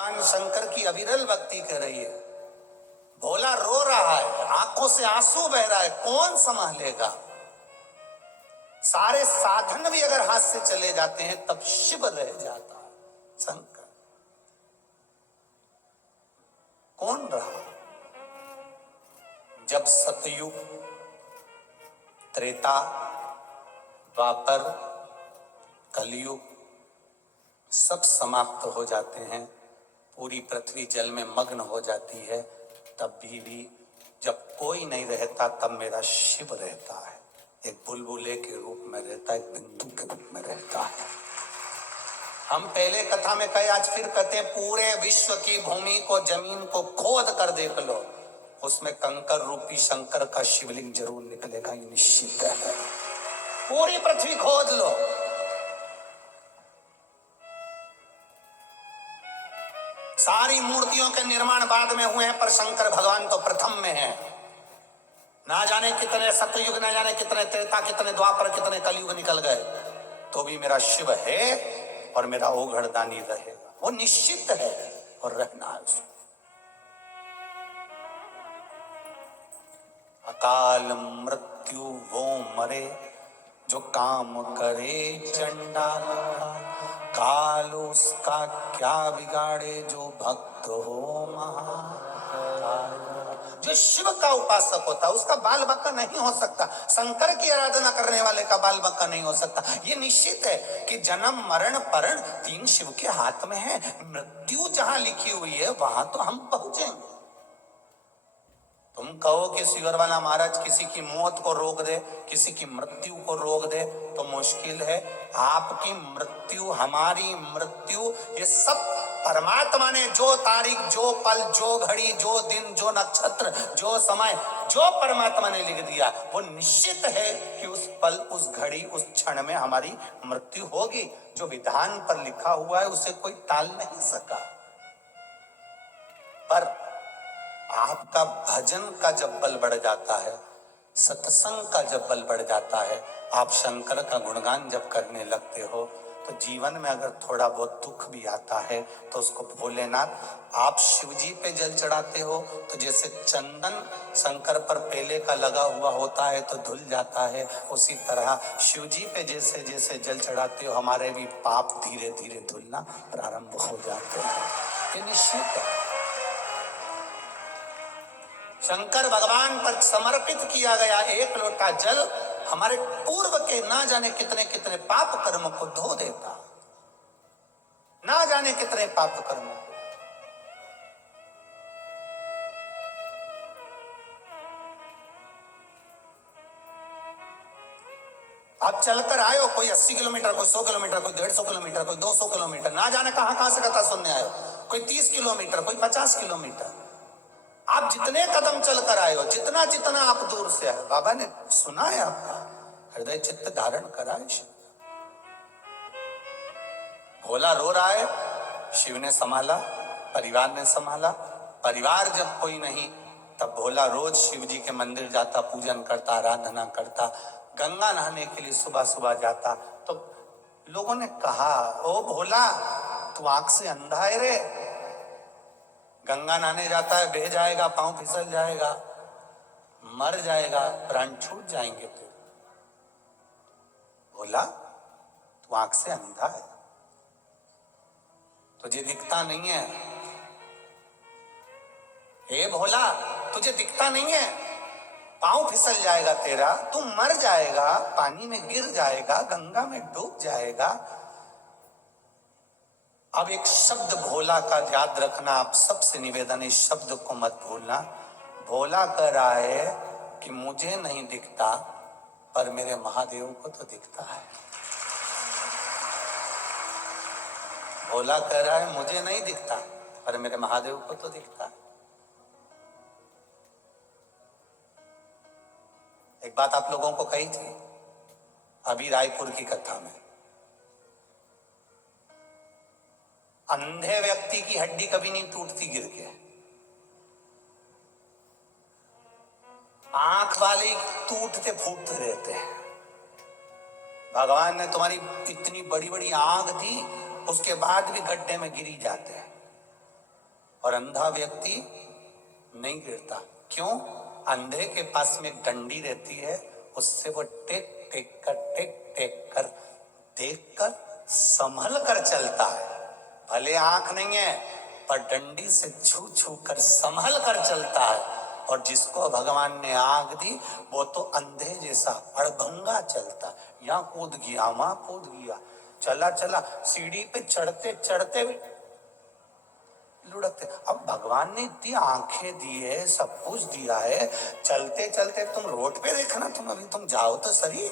भगवान शंकर की अविरल भक्ति कर रही है। भोला रो रहा है, आंखों से आंसू बह रहा है, कौन संभालेगा। सारे साधन भी अगर हाथ से चले जाते हैं तब शिव रह जाता है। शंकर कौन रहा। जब सतयुग, त्रेता, द्वापर, कलयुग सब समाप्त हो जाते हैं, पूरी पृथ्वी जल में मग्न हो जाती है, तब भी जब कोई नहीं रहता तब मेरा शिव रहता है। एक बुलबुले के रूप में रहता है, एक बिंदु के रूप में रहता है। हम पहले कथा में कहे, आज फिर कहते हैं, पूरे विश्व की भूमि को, जमीन को खोद कर देख लो, उसमें कंकर रूपी शंकर का शिवलिंग जरूर निकलेगा, ये निश्चित है। पूरी पृथ्वी खोद लो, सारी मूर्तियों के निर्माण बाद में हुए हैं, पर शंकर भगवान तो प्रथम में है। ना जाने कितने सतयुग, ना जाने कितने त्रेता, कितने द्वापर, कितने कलयुग निकल गए, तो भी मेरा शिव है और मेरा ओघड़दानी रहेगा, वो निश्चित है और रहना है उसको। अकाल मृत्यु वो मरे जो काम करे चंडाल, काल उसका क्या बिगाड़े जो भक्त हो महाकाल। जो शिव का उपासक होता है उसका बाल बक्का नहीं हो सकता, शंकर की आराधना करने वाले का बाल बक्का नहीं हो सकता। ये निश्चित है कि जन्म मरण परण तीन शिव के हाथ में है। मृत्यु जहां लिखी हुई है वहां तो हम पहुंचेंगे। तुम कहो कि शिवर वाला महाराज किसी की मौत को रोक दे, किसी की मृत्यु को रोक दे, तो मुश्किल है। आपकी मृत्यु, हमारी मृत्यु, ये सब परमात्मा ने जो तारीख, जो पल, जो घड़ी, जो दिन, जो नक्षत्र, जो समय, जो परमात्मा ने लिख दिया, वो निश्चित है कि उस पल, उस घड़ी, उस क्षण में हमारी मृत्यु होगी। जो विधान पर लिखा हुआ है उसे कोई टाल नहीं सका। पर आपका भजन का जब बल बढ़ जाता है, सत्संग का जब बल बढ़ जाता है, आप शंकर का गुणगान जब करने लगते हो, तो जीवन में अगर थोड़ा बहुत दुख भी आता है तो उसको भोलेनाथ, आप शिव जी पे जल चढ़ाते हो तो जैसे चंदन शंकर पर पहले का लगा हुआ होता है तो धुल जाता है, उसी तरह शिव जी पे जैसे जैसे जल चढ़ाते हो हमारे भी पाप धीरे धीरे धुलना प्रारंभ हो जाते हैं। ये निश्चित है। शंकर भगवान पर समर्पित किया गया एक लोटा जल हमारे पूर्व के ना जाने कितने कितने पाप कर्म को धो देता, ना जाने कितने पाप कर्म को। आप चलकर आए हो, कोई 80 किलोमीटर, कोई 100 किलोमीटर, कोई 150 किलोमीटर, कोई 200 किलोमीटर, ना जाने कहां से कथा सुनने आए हो, कोई 30 किलोमीटर, कोई 50 किलोमीटर। आप जितने कदम चलकर आए हो, जितना जितना आप दूर से आए, बाबा ने सुना है आपका, हृदय चित्त धारण करा है। भोला रो रहा है, शिव ने संभाला, परिवार ने संभाला। परिवार जब कोई नहीं तब भोला रोज शिव जी के मंदिर जाता, पूजन करता, आराधना करता, गंगा नहाने के लिए सुबह सुबह जाता। तो लोगों ने कहा, ओ भोला तू आंख से अंधा है रे, गंगा नहाने जाता है, बह जाएगा, पांव फिसल जाएगा, मर जाएगा, प्राण छूट जाएंगे। तो बोला तू आंख से अंधा है, तुझे दिखता नहीं है। हे भोला तुझे दिखता नहीं है, पांव फिसल जाएगा तेरा, तू मर जाएगा, पानी में गिर जाएगा, गंगा में डूब जाएगा। अब एक शब्द भोला का याद रखना, आप सबसे निवेदन, इस शब्द को मत भूलना। भोला कह रहा है कि मुझे नहीं दिखता पर मेरे महादेव को तो दिखता है। भोला कह रहा है मुझे नहीं दिखता पर मेरे महादेव को तो दिखता है। एक बात आप लोगों को कही थी अभी रायपुर की कथा में, अंधे व्यक्ति की हड्डी कभी नहीं टूटती गिर के, आंख वाले टूटते फूटते रहते हैं। भगवान ने तुम्हारी इतनी बड़ी बड़ी आंख दी, उसके बाद भी गड्ढे में गिरी जाते हैं। और अंधा व्यक्ति नहीं गिरता। क्यों? अंधे के पास में एक डंडी रहती है, उससे वो टेक टेक कर देख कर संभल कर चलता है। भले आंख नहीं है पर डंडी से छू छू कर संभल कर चलता है। और जिसको भगवान ने आंख दी वो तो अंधे जैसा अड़भंगा चलता, यहाँ कूद गया वहां कूद गया, चला चला सीढ़ी पे चढ़ते चढ़ते भी लुढ़कते। अब भगवान ने इतनी आंखें दी है, सब कुछ दिया है, चलते चलते तुम रोड पे देखना, तुम जाओ तो सही।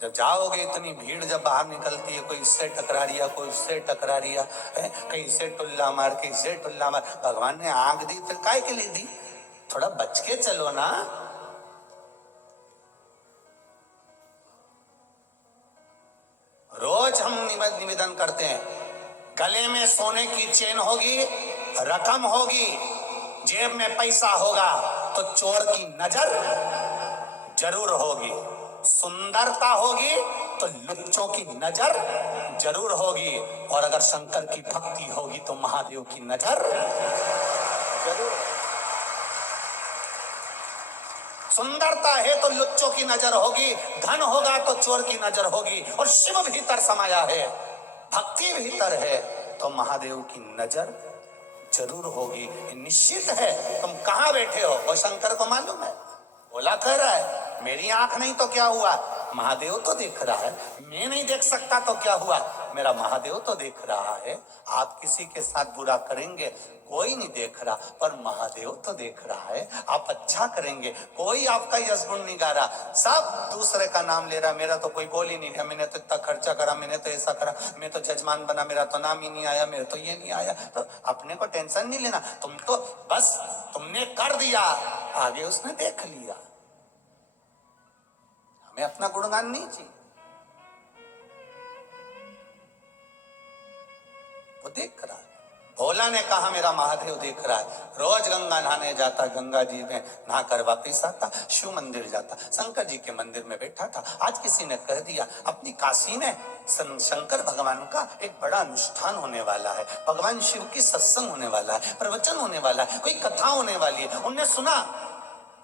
जब जाओगे इतनी भीड़ जब बाहर निकलती है, कोई इससे टकरा रिया, कोई उससे टकरा रिया है, कहीं से टुल्ला मार, कहीं से टुल्ला मार। भगवान ने आंख दी फिर काय के लिए दी? थोड़ा बच के चलो ना। रोज हम निवेदन करते हैं, गले में सोने की चेन होगी, रकम होगी, जेब में पैसा होगा तो चोर की नजर जरूर होगी, सुंदरता होगी तो लुच्चों की नजर जरूर होगी, और अगर शंकर की भक्ति होगी तो महादेव की नजर जरूर। सुंदरता है तो लुच्चों की नजर होगी, धन होगा तो चोर की नजर होगी, और शिव भीतर समाया है, भक्ति भीतर है तो महादेव की नजर जरूर होगी। निश्चित है। तुम कहां बैठे हो वो शंकर को मालूम है। बोला कह रहा है मेरी आंख नहीं तो क्या हुआ, महादेव तो देख रहा है। मैं नहीं देख सकता तो क्या हुआ, मेरा महादेव तो देख रहा है। आप किसी के साथ बुरा करेंगे कोई नहीं देख रहा, पर महादेव तो देख रहा है। आप अच्छा करेंगे कोई आपका यशगुण नहीं गा रहा, सब दूसरे का नाम ले रहा। मेरा तो कोई बोल ही नहीं रहा, मैंने तो इतना खर्चा करा, मैंने तो ऐसा करा, मैं तो जजमान बना, मेरा तो नाम ही नहीं आया, मेरे तो ये नहीं आया। तो अपने को टेंशन नहीं लेना, तुम तो बस तुमने कर दिया, आगे उसने देख लिया। हमें अपना गुणगान नहीं चाहिए, वो देख रहा है। भोला ने कहा मेरा महादेव देख रहा है। रोज गंगा नहाने जाता, गंगा जी में नहाकर वापिस आता, शिव मंदिर जाता, शंकर जी के मंदिर में बैठा था। आज किसी ने कह दिया अपनी काशी में शंकर भगवान का एक बड़ा अनुष्ठान होने वाला है, भगवान शिव की सत्संग होने वाला है, प्रवचन होने वाला है, कोई कथा होने वाली है। उनने सुना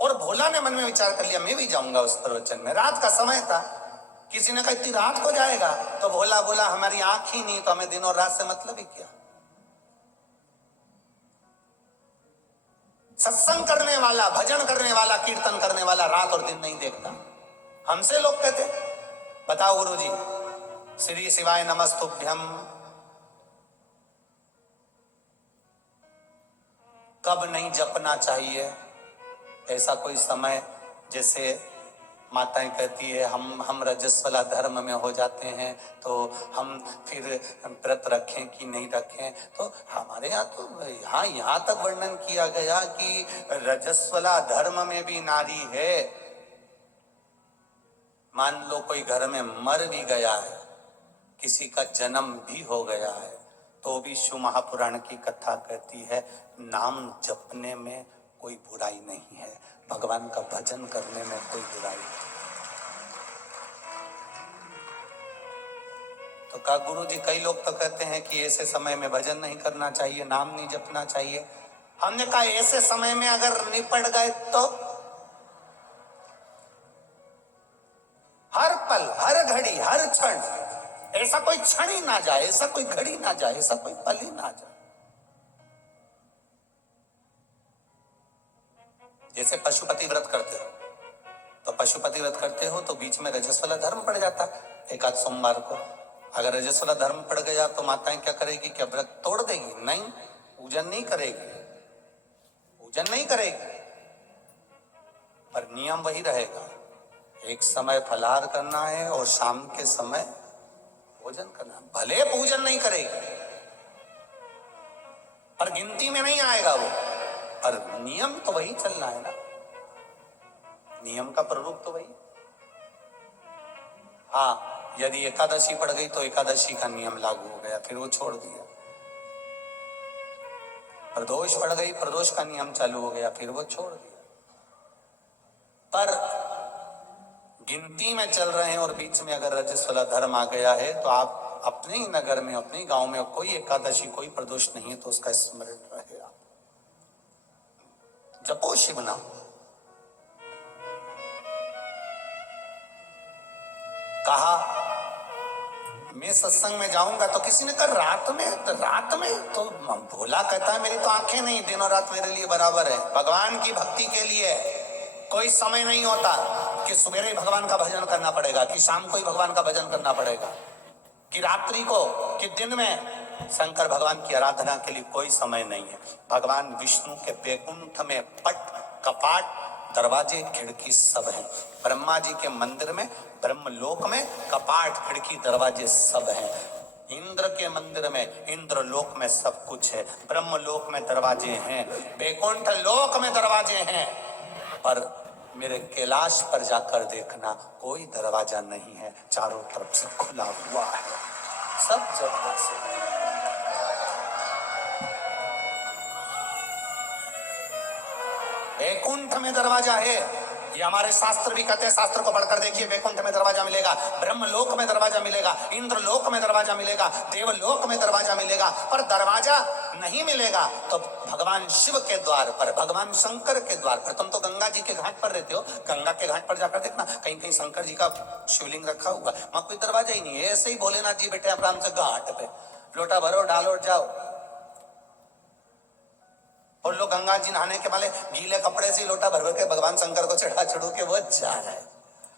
और भोला ने मन में विचार कर लिया मैं भी जाऊंगा उस प्रवचन में। रात का समय था, किसी ने कहा इतनी रात को जाएगा, तो भोला बोला हमारी आंख ही नहीं तो हमें दिन और रात से मतलब ही क्या। सत्संग करने वाला, भजन करने वाला, कीर्तन करने वाला रात और दिन नहीं देखता। हमसे लोग कहते बताओ गुरुजी, श्री शिवाय नमस्तुभ्यम कब नहीं जपना चाहिए? ऐसा कोई समय जैसे माताएं कहती है हम रजस्वला धर्म में हो जाते हैं तो हम फिर व्रत रखें कि नहीं रखें। तो हमारे यहाँ तो यहाँ तक वर्णन किया गया कि रजस्वला धर्म में भी नारी है। मान लो कोई घर में मर भी गया है, किसी का जन्म भी हो गया है, तो भी शिव महापुराण की कथा कहती है नाम जपने में कोई बुराई नहीं है, भगवान का भजन करने में कोई बुराई नहीं। तो कहा गुरुजी कई लोग तो कहते हैं कि ऐसे समय में भजन नहीं करना चाहिए, नाम नहीं जपना चाहिए। हमने कहा ऐसे समय में अगर निपट गए तो हर पल, हर घड़ी, हर क्षण, ऐसा कोई क्षण ही ना जाए, ऐसा कोई घड़ी ना जाए, ऐसा कोई पल ही ना जाए। जैसे पशुपति व्रत करते हो, तो पशुपति व्रत करते हो तो बीच में रजस्वला धर्म पड़ जाता एक आध सोमवार को। अगर रजस्वला धर्म पड़ गया तो माताएं क्या करेगी? क्या व्रत तोड़ देगी? नहीं, पूजन नहीं करेगी, पूजन नहीं करेगी, पर नियम वही रहेगा, एक समय फलाहार करना है और शाम के समय भोजन करना। भले पूजन नहीं करेगी पर गिनती में नहीं आएगा वो, पर नियम तो वही चलना है ना, नियम का प्ररूप तो वही। हाँ, यदि एकादशी पड़ गई तो एकादशी का नियम लागू हो गया, फिर वो छोड़ दिया। प्रदोष पड़ गई, प्रदोष का नियम चालू हो गया, फिर वो छोड़ दिया। पर गिनती में चल रहे हैं और बीच में अगर रजस्वला धर्म आ गया है तो आप अपने ही नगर में, अपने ही गांव में कोई एकादशी, कोई प्रदोष नहीं है तो उसका स्मरण रहेगा। जपो शिव नाम। कहा मैं सत्संग में जाऊंगा तो किसी ने कहा रात में, तो भोला कहता है मेरी तो आंखें नहीं, दिन और रात मेरे लिए बराबर है। भगवान की भक्ति के लिए कोई समय नहीं होता कि सवेरे ही भगवान का भजन करना पड़ेगा, कि शाम को ही भगवान का भजन करना पड़ेगा, कि रात्रि को, कि दिन में। शंकर भगवान की आराधना के लिए कोई समय नहीं है। भगवान विष्णु के वैकुंठ में पट, कपाट, दरवाजे, खिड़की सब हैं। ब्रह्मा जी के मंदिर में, ब्रह्मलोक में कपाट, खिड़की, दरवाजे सब हैं। इंद्र के मंदिर में, इंद्र लोक में सब कुछ है। ब्रह्मलोक में दरवाजे हैं, वैकुंठ लोक में दरवाजे हैं, पर मेरे कैलाश पर जाकर देखना कोई दरवाजा नहीं है, चारों तरफ से खुला हुआ है, सब जगह से। वैकुंठ में दरवाजा है, ये हमारे शास्त्र भी कहते हैं। शास्त्र को पढ़कर देखिए, वैकुंठ में दरवाजा मिलेगा, ब्रह्मलोक में दरवाजा मिलेगा, इंद्रलोक में दरवाजा मिलेगा, देवलोक में दरवाजा मिलेगा, पर दरवाजा नहीं मिलेगा तो भगवान शिव के द्वार पर, भगवान शंकर के द्वार पर। तुम तो गंगा जी के घाट पर रहते हो, गंगा के घाट पर जाकर देखना, कहीं कहीं शंकर जी का शिवलिंग रखा हुआ, वहां कोई दरवाजा ही नहीं है। ऐसे ही भोलेनाथ जी बैठे आराम से घाट पे, लोटा भरो, डालो, जाओ। और लोग गंगा जी नहाने के वाले गीले कपड़े से लोटा भर भर के भगवान शंकर को चढ़ा चढ़ू के वो जा रहा है।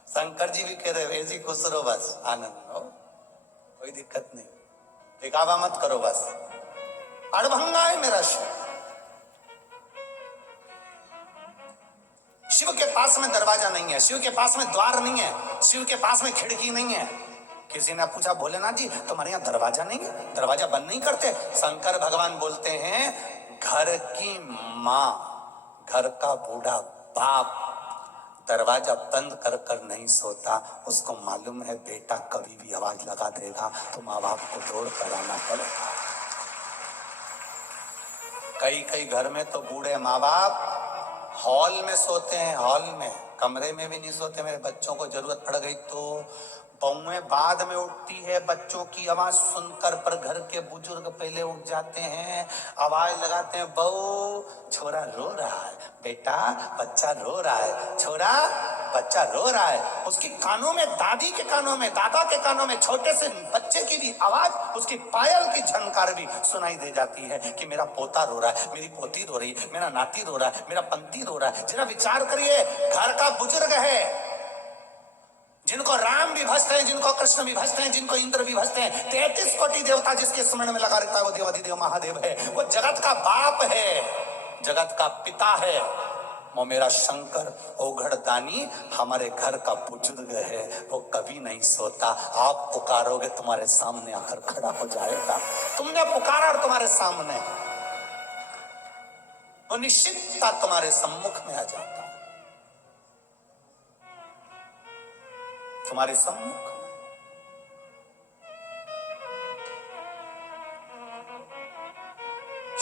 शंकर जी भी कह रहे जी खुश रहो, बस आनंद हो, कोई दिक्कत नहीं, दिखावा मत करो, बस अड़भंगा है मेरा शिव। शिव के पास में दरवाजा नहीं है, शिव के पास में द्वार नहीं है, शिव के पास में खिड़की नहीं है। किसी ने पूछा भोलेनाथ जी तुम्हारे यहाँ दरवाजा नहीं है, दरवाजा बंद नहीं करते? शंकर भगवान बोलते हैं घर की माँ, घर का बूढ़ा बाप दरवाजा बंद कर कर नहीं सोता, उसको मालूम है बेटा कभी भी आवाज लगा देगा तो माँ बाप को दौड़ कर आना पड़ेगा। कई घर में तो बूढ़े माँ बाप हॉल में सोते हैं, हॉल में, कमरे में भी नहीं सोते। मेरे बच्चों को जरूरत पड़ गई तो बहुएं बाद में उठती है, बच्चों की आवाज सुनकर, पर घर के बुजुर्ग पहले उठ जाते हैं, आवाज लगाते हैं, बहू छोरा रो रहा है, बेटा बच्चा रो रहा है, छोरा बच्चा रो रहा है। उसकी कानों में, दादी के कानों में, दादा के कानों में, छोटे से बच्चे की भी आवाज, उसकी पायल की झनकार भी सुनाई दे जाती है कि मेरा पोता रो रहा है, मेरी पोती रो रही है, मेरा नाती रो रहा है, मेरा पंती रो रहा है। जरा विचार करिए, घर का बुजुर्ग है, जिनको राम भी भजते हैं, जिनको कृष्ण भी भजते हैं, जिनको इंद्र भी भजते हैं, 33 कोटि देवता जिसके स्मरण में लगा रहता है वो देवाधिदेव महादेव है, वो जगत का बाप है, जगत का पिता है। वो मेरा शंकर ओघड़दानी हमारे घर का बुजुर्ग है, वो कभी नहीं सोता। आप पुकारोगे तुम्हारे सामने आकर खड़ा हो जाएगा। तुमने पुकारा और तुम्हारे सामने, वो निश्चितता तुम्हारे सम्मुख में आ जाता, तुम्हारे सम्मुख।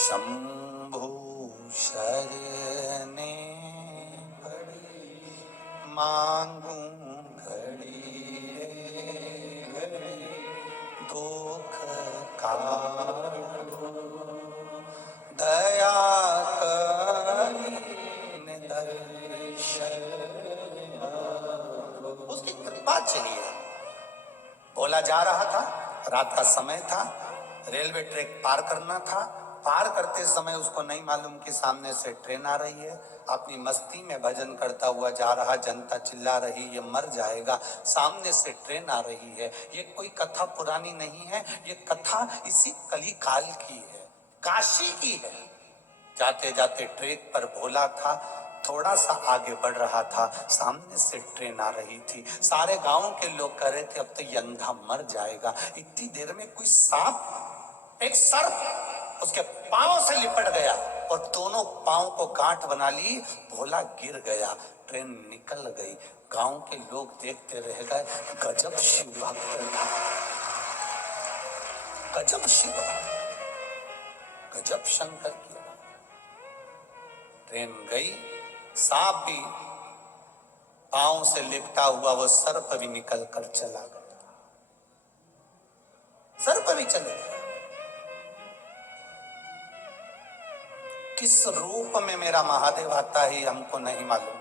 शंभु शरणे पड़ी मांगू घड़ी घड़ी, दुख काढ़ो दया करी दर्शन। उसकी कृपा चाहिए। बोला जा रहा था, रात का समय था, रेलवे ट्रैक पार करना था, पार करते समय उसको नहीं मालूम कि सामने से ट्रेन आ रही है। अपनी मस्ती में भजन करता हुआ जा रहा, जनता चिल्ला रही ये मर जाएगा, सामने से ट्रेन आ रही है। ये कोई कथा पुरानी नहीं है, ये कथा इसी कली काल की है, काशी की है। जाते जाते ट्रैक पर भोला था, थोड़ा सा आगे बढ़ रहा था, सामने से ट्रेन आ रही थी। सारे गांव के लोग कह रहे थे अब तो ये अंधा मर जाएगा। इतनी देर में कोई सांप, एक सर्प उसके पांव से लिपट गया और दोनों पांव को गांठ बना ली। भोला गिर गया, ट्रेन निकल गई। गांव के लोग देखते रह गए, गजब शिव भक्त, गजब शिव, गजब शंकर की। ट्रेन गई, सांप भी, पांव से लिपटा हुआ वो सर्प भी निकल कर चला गया। सर पर ही चले गए। किस रूप में मेरा महादेव आता है हमको नहीं मालूम,